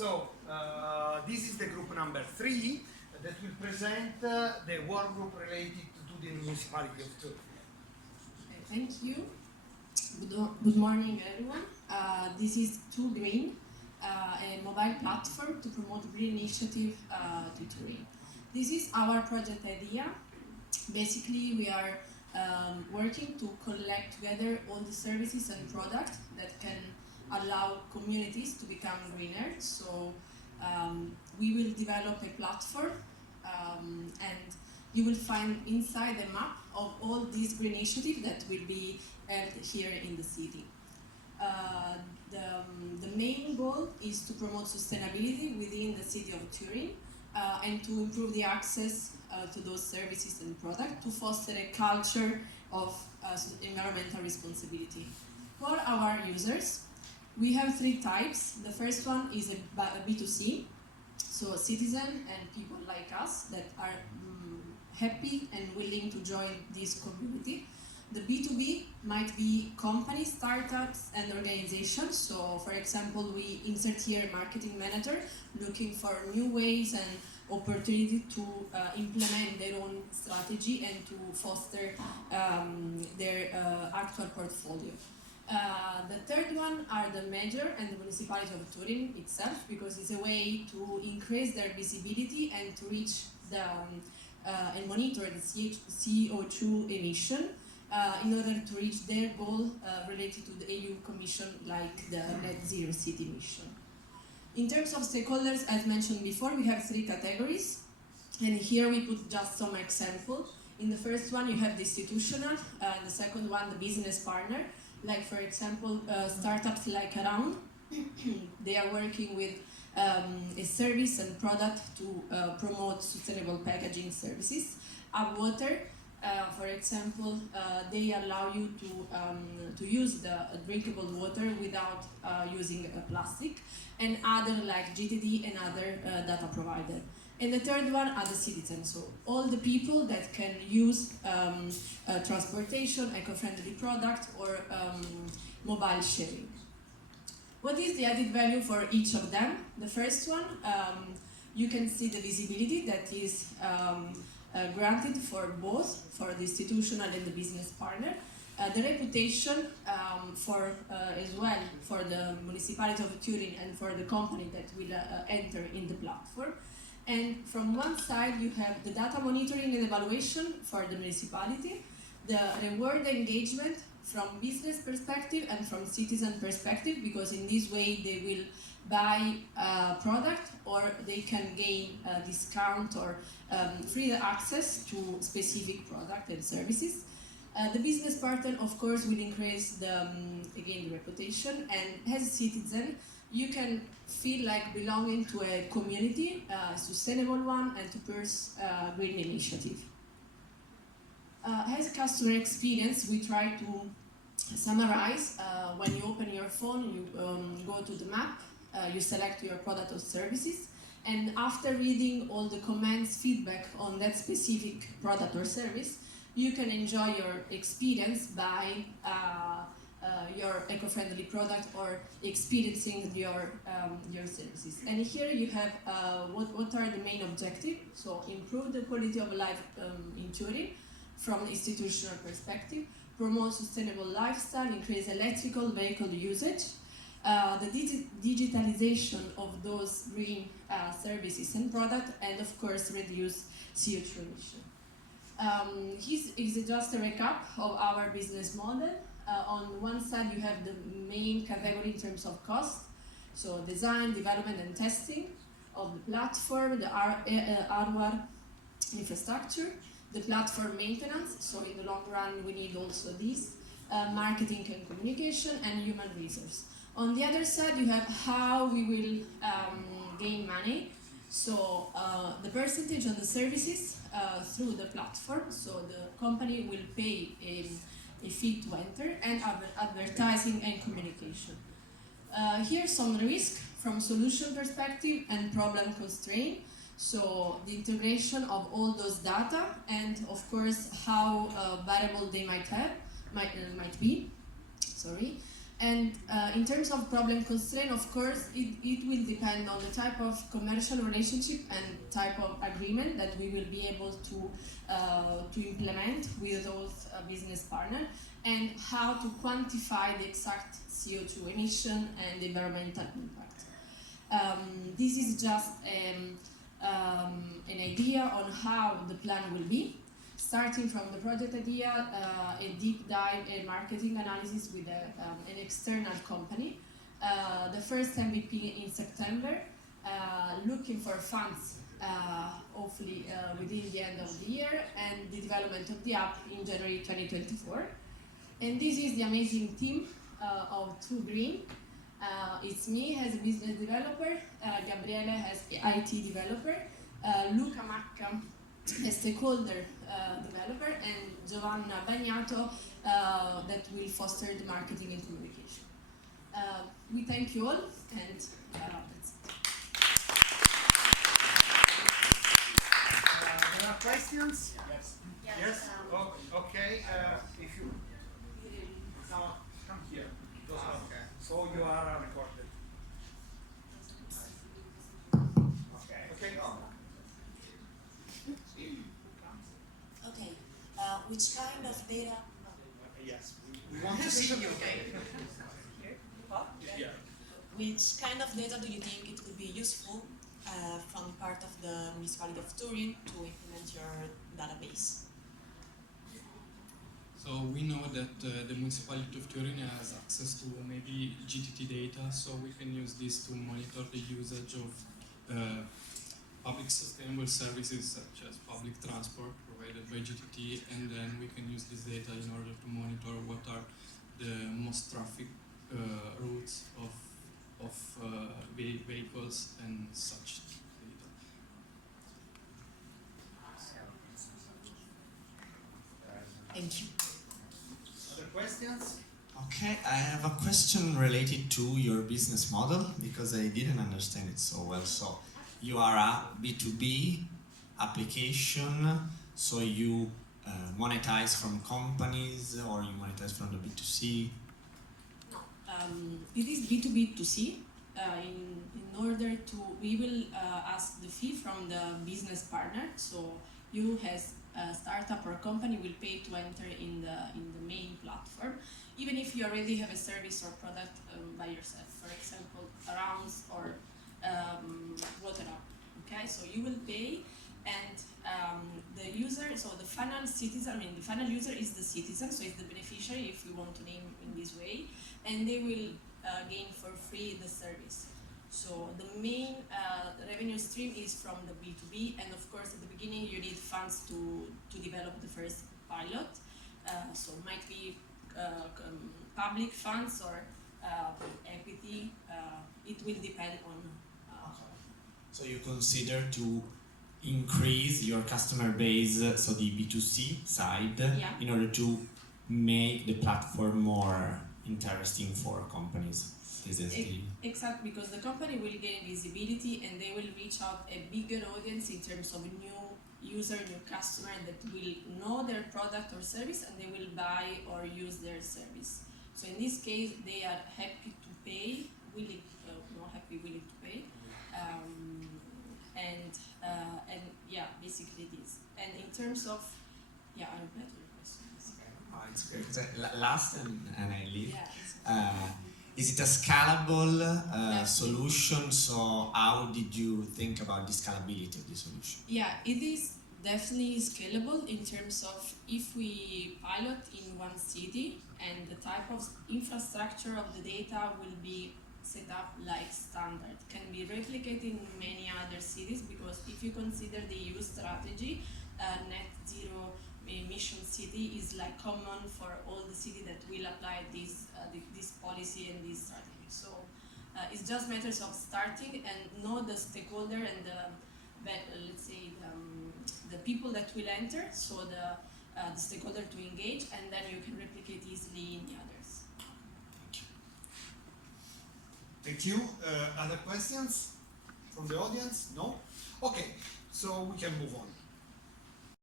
This is the group number 3 that will present the work group related to the Municipality of Turin. Thank you. Good morning, everyone. This is Too Green, a mobile platform to promote green initiative to Turin. This is our project idea. Basically, we are working to collect together all the services and products that can allow communities to become greener. So we will develop a platform and you will find inside the map of all these green initiatives that will be held here in the city. The main goal is to promote sustainability within the city of Turin and to improve the access to those services and products to foster a culture of environmental responsibility. For our users, we have 3 types. The first one is a B2C, so citizens and people like us that are happy and willing to join this community. The B2B might be companies, startups, and organizations. So, for example, we insert here a marketing manager looking for new ways and opportunity to implement their own strategy and to foster their actual portfolio. The third one are the mayor and the Municipality of Turin itself, because it's a way to increase their visibility and to reach the and monitor the CO2 emission in order to reach their goal related to the EU Commission, like the Net Zero City mission. In terms of stakeholders, as mentioned before, we have 3 categories, and here we put just some examples. In the first one, you have the institutional, the second one, the business partner. Like, for example, startups like Around, they are working with a service and product to promote sustainable packaging services. Water, for example, they allow you to use the drinkable water without using plastic, and other like GTD and other data provider. And the third one are the citizens, so all the people that can use transportation, eco-friendly product, or mobile sharing. What is the added value for each of them? The first one, you can see the visibility that is granted for both, for the institutional and the business partner. The reputation as well for the Municipality of Turin and for the company that will enter in the platform. And from one side, you have the data monitoring and evaluation for the municipality, the reward engagement from business perspective and from citizen perspective, because in this way they will buy a product or they can gain a discount or free access to specific product and services. The business partner, of course, will increase the reputation, and as a citizen, you can feel like belonging to a community, a sustainable one, and to pursue green initiative. As a customer experience, we try to summarize. When you open your phone, you go to the map, you select your product or services, and after reading all the comments, feedback on that specific product or service, you can enjoy your experience by your eco-friendly product or experiencing your services. And here you have what are the main objectives. So improve the quality of life in Turin from the institutional perspective, promote sustainable lifestyle, increase electrical vehicle usage, the digitalization of those green services and products, and of course reduce CO2 emission. This is just a recap of our business model. On one side, you have the main category in terms of cost, so design, development, and testing of the platform, the hardware infrastructure, the platform maintenance, so in the long run we need also this, marketing and communication, and human resource. On the other side, you have how we will gain money, so the percentage on the services through the platform, so the company will pay a fee to enter, and advertising and communication. Here's some risk from solution perspective and problem constraint. So the integration of all those data, and of course how variable they might be. And in terms of problem constraint, of course, it will depend on the type of commercial relationship and type of agreement that we will be able to implement with those business partners, and how to quantify the exact CO2 emission and environmental impact. This is just an idea on how the plan will be. Starting from the project idea, a deep dive, a marketing analysis with an external company. The first MVP in September, looking for funds, hopefully within the end of the year, and the development of the app in January 2024. And this is the amazing team of Two Green. It's me as a business developer, Gabriele as IT developer, Luca Macca a stakeholder developer, and Giovanna Bagnato that will foster the marketing and communication. We thank you all, and that's it. There are questions? Yes. Yes? Oh, okay. If you now come here. Okay. So you are recorded. Okay. Okay. Okay. Which kind of data? Yes. We want to see you. Yeah. Which kind of data do you think it could be useful from part of the Municipality of Turin to implement your database? So we know that the Municipality of Turin has access to maybe GTT data, so we can use this to monitor the usage of public sustainable services such as public transport provided by GTT, and then we can use this data in order to monitor what are the most traffic routes of vehicles and such data. Thank you. Other questions? Okay, I have a question related to your business model because I didn't understand it so well. So you are a B2B application, so you monetize from companies or you monetize from the B2C? It is B2B2C. In order to, we will ask the fee from the business partner. So you as a startup or company will pay to enter in the main platform, even if you already have a service or product by yourself. For example, rounds or water up. Okay, so you will pay, and the user, so the final citizen, the final user is the citizen, so it's the beneficiary, if we want to name in this way, and they will gain for free the service. So the main revenue stream is from the B2B, and of course at the beginning you need funds to develop the first pilot. So it might be public funds or equity. It will depend on. So you consider to increase your customer base, so the B2C side, Yeah. in order to make the platform more interesting for companies. This is the... Exactly, because the company will gain visibility and they will reach out a bigger audience in terms of new user, new customer that will know their product or service, and they will buy or use their service. So in this case, they are happy to pay, willing to pay, and yeah, basically this. And in terms of, yeah, I replied to your questions. Oh, it's great. So, last, and I leave. Yeah. Is it a scalable Definitely. solution? So how did you think about the scalability of the solution? Yeah, it is definitely scalable in terms of if we pilot in one city and the type of infrastructure of the data will be set up like standard, can be replicated in many other cities, because if you consider the EU strategy, net zero emission city is like common for all the cities that will apply this policy and this strategy. So it's just matters of starting and know the stakeholder and let's say the people that will enter, so the stakeholder to engage, and then you can replicate easily in the others. Thank you. Other questions from the audience? No? Okay, so we can move on.